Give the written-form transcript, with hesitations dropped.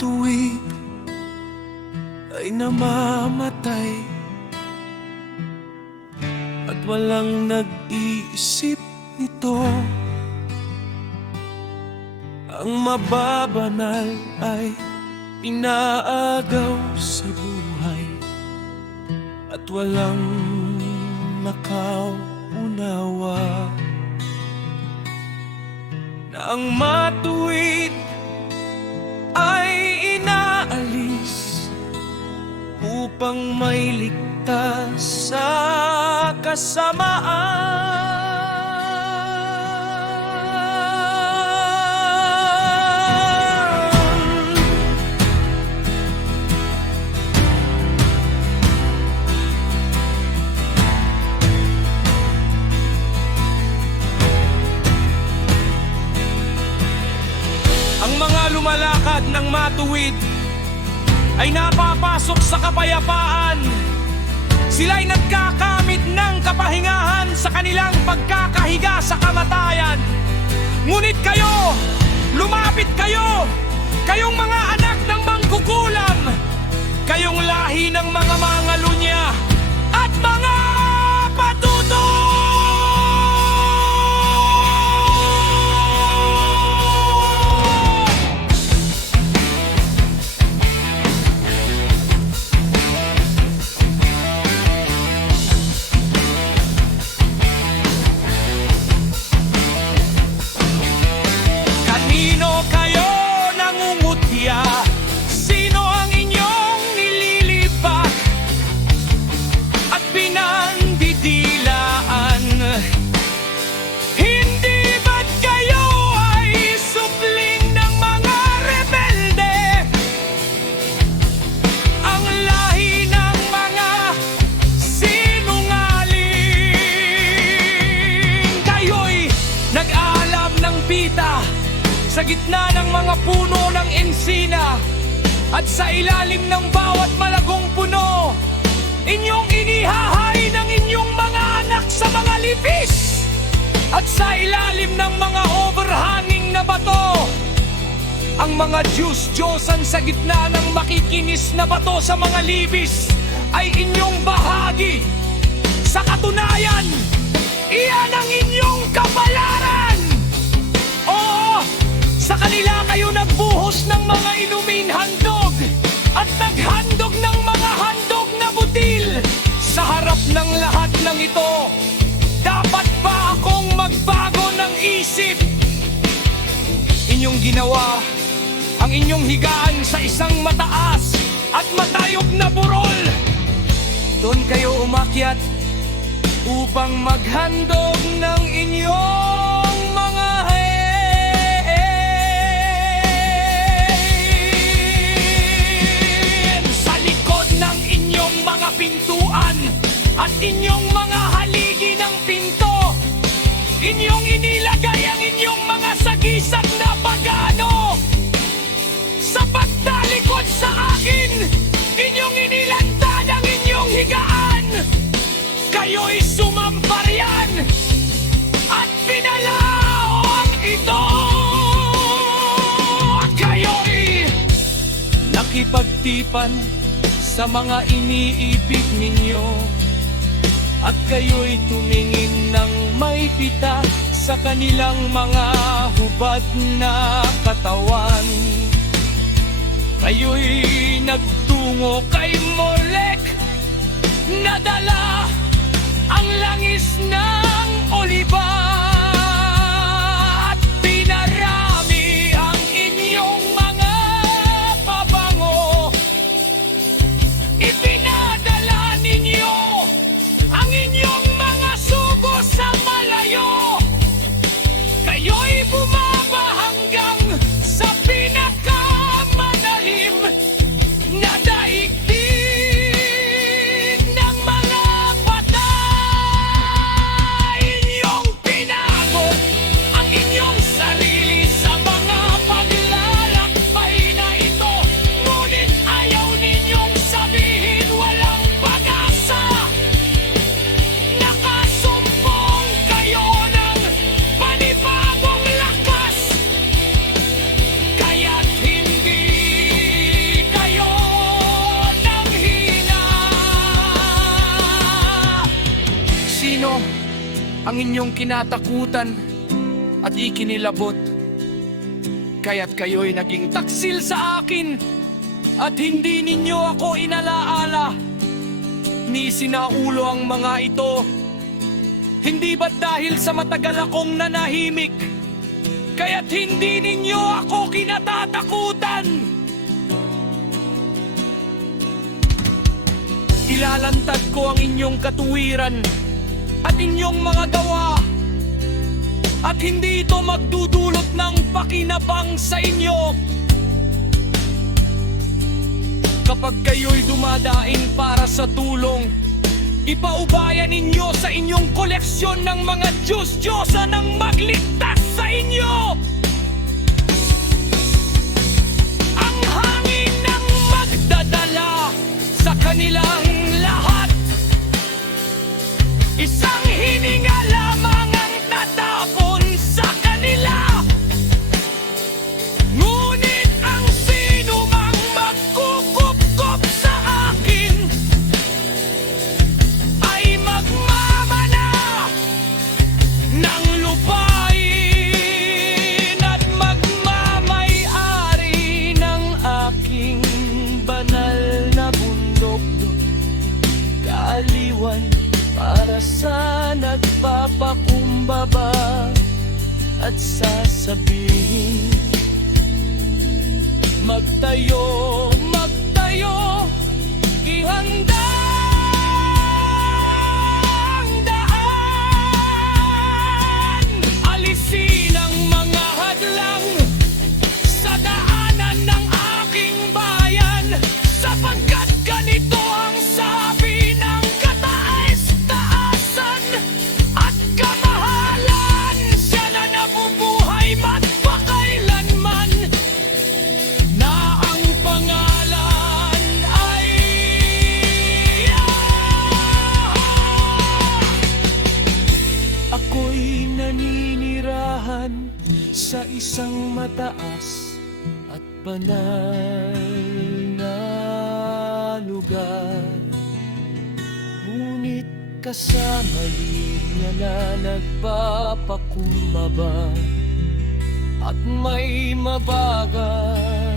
tuwid ay namamatay at walang nag-iisip nito. Ang mababanal ay inaagaw sa buhay at walang nakaunawa na ang matuwid ay inaalis upang may ligtas sa kasamaan. Ang mga lumalakad ng matuwid ay napapasok sa kapayapaan. Sila'y nagkakamit ng kapahingahan sa kanilang pagkakahiga sa kamatayan. Ngunit kayo, lumapit kayo, kayong mga anak ng mangkukulam, kayong lahi ng mga mangalunya at mga patuto! Sino ang inyong nililipat at pinangdidilaan? Hindi ba't kayo ay supling ng mga rebelde? Ang lahi ng mga sinungaling. Kayo'y nag-aalab ng pita sa gitna ng mga puno ng ensina at sa ilalim ng bawat malagong puno. Inyong inihahain ang inyong mga anak sa mga lipis at sa ilalim ng mga overhanging na bato. Ang mga Diyos-Diyosan sa gitna ng makikinis na bato sa mga libis ay inyong bahagi. Sa katunayan, iyan ang inyong kapalaran. Oo, sa kanila kayo nagbuhos ng mga inumin handog at naghandog ng mga handog na butil. Sa harap ng lahat ng ito, dapat ba akong magbago ng isip? Inyong ginawa ang inyong higaan sa isang mataas at matayog na burol. Doon kayo umakyat upang maghandog ng inyong mga pintuan at inyong mga haligi ng pinto. Inyong inilagay ang inyong mga sagisag na pagano. Sa pagtalikod sa akin, inyong inilantad ang inyong higaan. Kayo'y sumamparyan at pinalao ang ito. Kayo'y nakipagtipan sa mga iniibig ninyo at kayo'y tumingin ng may pita sa kanilang mga hubad na katawan. Kayo'y nagtungo kay Molek, nadala ang langis ng oliba at pinarami ang inyong mga pabango. Ipinadala ninyo ang inyong mga sugo sa malayo. Kayo'y bumaba hanggang sa pinakamalalim na daigdig ng mga patay. Inyong ang inyong kinatakutan at ikinilabot. Kaya't kayo'y naging taksil sa akin at hindi ninyo ako inalaala. Ni sinaulo ang mga ito, hindi ba't dahil sa matagal akong nanahimik, kaya't hindi ninyo ako kinatatakutan? Ilalantad ko ang inyong katuwiran at inyong mga gawa, at hindi ito magdudulot ng pakinabang sa inyo. Kapag kayo'y dumadaing para sa tulong, ipaubayan ninyo sa inyong koleksyon ng mga Diyos-Diyosa nang magligtas sa inyo. Ang hangin ng magdadala sa kanilang lahat, isang hininga lamang ang tatapon sa kanila. Ngunit ang sino mang magkukup-kup sa akin ay magmamana ng lupain at magmamay-ari ng aking banal na bundok. Kaaliwan para sa nagpapakumbaba at sasabihin, magtayo, magtayo, ihanda ang daan. Alisin ang mga hadlang sa daanan ng aking bayan, sapagkat ganito ang sabi ng kataas-taasan at kamahalan. Siya na nabubuhay magpakailanman, na ang pangalan ay Ako'y naninirahan sa isang mataas at banal na lugar, ngunit kasama linya na nagpapakumbaba at may mabagal